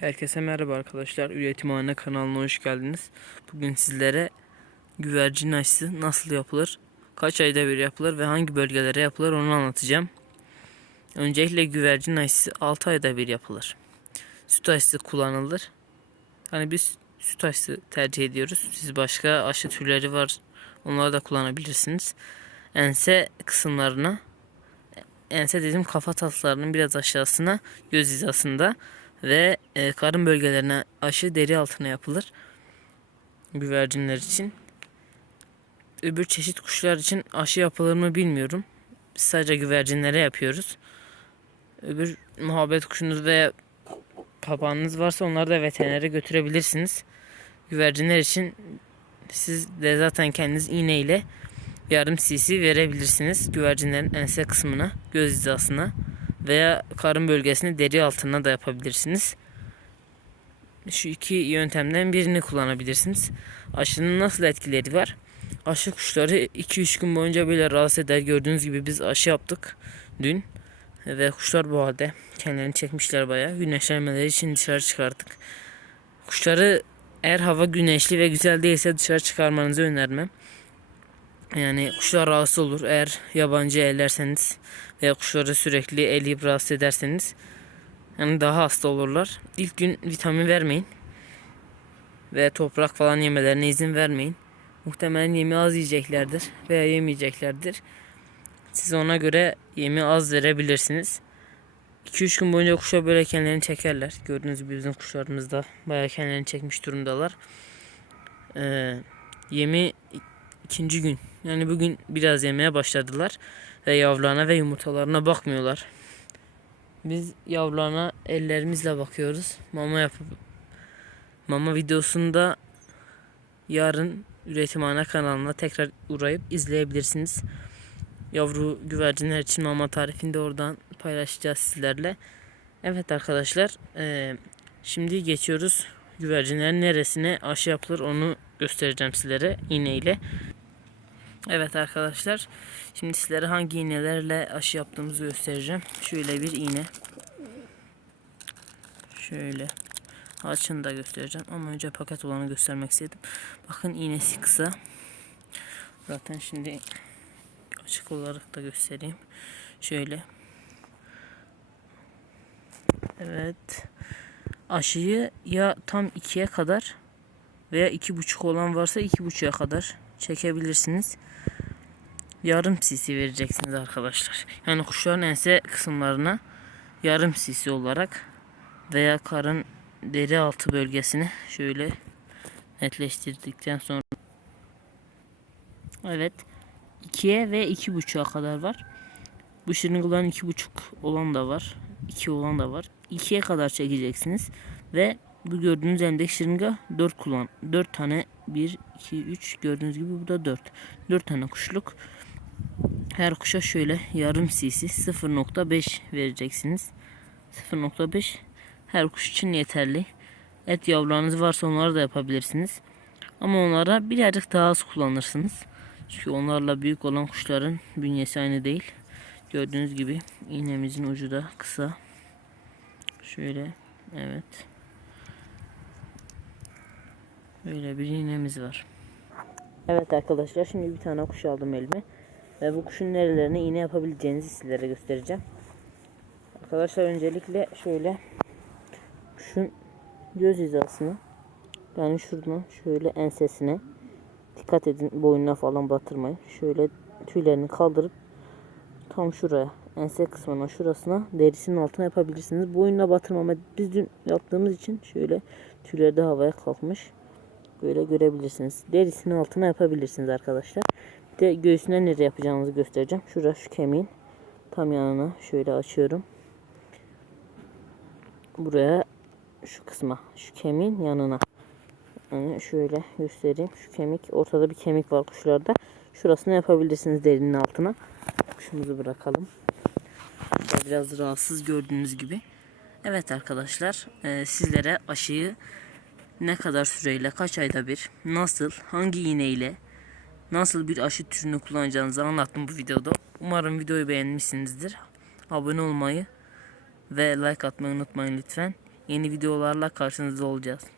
Herkese merhaba arkadaşlar. Üretimhane kanalına hoş geldiniz. Bugün sizlere güvercin aşısı nasıl yapılır, kaç ayda bir yapılır ve hangi bölgelere yapılır onu anlatacağım. Öncelikle güvercin aşısı 6 ayda bir yapılır. Süt aşısı kullanılır. Hani biz süt aşısı tercih ediyoruz. Siz başka aşı türleri var. Onları da kullanabilirsiniz. Ense kısımlarına ense dediğim kafa taslarının biraz aşağısına göz hizasında ve e, karın bölgelerine aşı deri altına yapılır. Güvercinler için. Öbür çeşit kuşlar için aşı yapılır mı bilmiyorum. Biz sadece güvercinlere yapıyoruz. Öbür muhabbet kuşunuz veya papağanınız varsa onları da veterinere götürebilirsiniz. Güvercinler için siz de zaten kendiniz iğneyle yarım cc verebilirsiniz. Güvercinlerin ense kısmına, göz hizasına veya karın bölgesini deri altına da yapabilirsiniz. Şu iki yöntemden birini kullanabilirsiniz. Aşının nasıl etkileri var? Aşı kuşları 2-3 gün boyunca böyle rahatsız eder. Gördüğünüz gibi biz aşı yaptık dün. Ve kuşlar bu halde. Kendilerini çekmişler bayağı. Güneşlenmeleri için dışarı çıkarttık. Kuşları eğer hava güneşli ve güzel değilse dışarı çıkarmanızı önermem. Yani kuşlar rahatsız olur. Eğer yabancı ellerseniz veya kuşları sürekli eleyip rahatsız ederseniz yani daha hasta olurlar. İlk gün vitamin vermeyin. Ve toprak falan yemelerine izin vermeyin. Muhtemelen yemi az yiyeceklerdir veya yemeyeceklerdir. Siz ona göre yemi az verebilirsiniz. 2-3 gün boyunca kuşlar böyle kendilerini çekerler. Gördüğünüz gibi bizim kuşlarımız da bayağı kendilerini çekmiş durumdalar. Ee, yemi ikinci gün yani bugün biraz yemeye başladılar ve yavrularına ve yumurtalarına bakmıyorlar. Biz yavrularına ellerimizle bakıyoruz. Mama yapıp mama videosunda yarın üretimhane kanalına tekrar uğrayıp izleyebilirsiniz. Yavru güvercinler için mama tarifini de oradan paylaşacağız sizlerle. Evet arkadaşlar eee, şimdi geçiyoruz güvercinlerin neresine aşı yapılır onu göstereceğim sizlere iğneyle. Evet arkadaşlar. Şimdi sizlere hangi iğnelerle aşı yaptığımızı göstereceğim. Şöyle bir iğne. Şöyle. Açını da göstereceğim. Ama önce paket olanı göstermek istedim. Bakın iğnesi kısa. Zaten şimdi açık olarak da göstereyim. Şöyle. Evet. Aşıyı ya tam ikiye kadar veya iki buçuk olan varsa iki buçuğa kadar çekebilirsiniz. Yarım sisi vereceksiniz arkadaşlar. Yani kuşların ense kısımlarına yarım sisi olarak veya karın deri altı bölgesini şöyle netleştirdikten sonra Evet 2'ye ve iki buçuğa kadar var. Bu şırıngaların iki buçuk olan da var. 2 olan da var. 2'ye kadar çekeceksiniz ve bu gördüğünüz elimdeki şırınga 4 kullan 4 tane 1 2 3 gördüğünüz gibi bu da 4. 4 tane kuşluk. Her kuşa şöyle yarım cc 0.5 vereceksiniz. 0.5 her kuş için yeterli. Et yavrularınız varsa onları da yapabilirsiniz. Ama onlara birazcık daha az kullanırsınız. Çünkü onlarla büyük olan kuşların bünyesi aynı değil. Gördüğünüz gibi iğnemizin ucu da kısa. Şöyle evet. Böyle bir iğnemiz var. Evet arkadaşlar şimdi bir tane kuş aldım elime. Ve bu kuşun nerelerine iğne yapabileceğinizi sizlere göstereceğim. Arkadaşlar öncelikle şöyle kuşun göz hizasına yani şuradan şöyle ensesine dikkat edin boynuna falan batırmayın. Şöyle tüylerini kaldırıp tam şuraya ense kısmına şurasına derisinin altına yapabilirsiniz. Boynuna batırmama biz dün yaptığımız için şöyle tüyleri de havaya kalkmış. Böyle görebilirsiniz. Derisinin altına yapabilirsiniz arkadaşlar. Bir de göğsüne nereye yapacağınızı göstereceğim. Şura şu kemiğin tam yanına şöyle açıyorum. Buraya şu kısma şu kemiğin yanına. Yani şöyle göstereyim. Şu kemik ortada bir kemik var kuşlarda. Şurasını yapabilirsiniz derinin altına. Kuşumuzu bırakalım. Biraz rahatsız gördüğünüz gibi. Evet arkadaşlar e, sizlere aşıyı ne kadar süreyle, kaç ayda bir, nasıl, hangi iğneyle, nasıl bir aşı türünü kullanacağınızı anlattım bu videoda. Umarım videoyu beğenmişsinizdir. Abone olmayı ve like atmayı unutmayın lütfen. yeni videolarla karşınızda olacağız.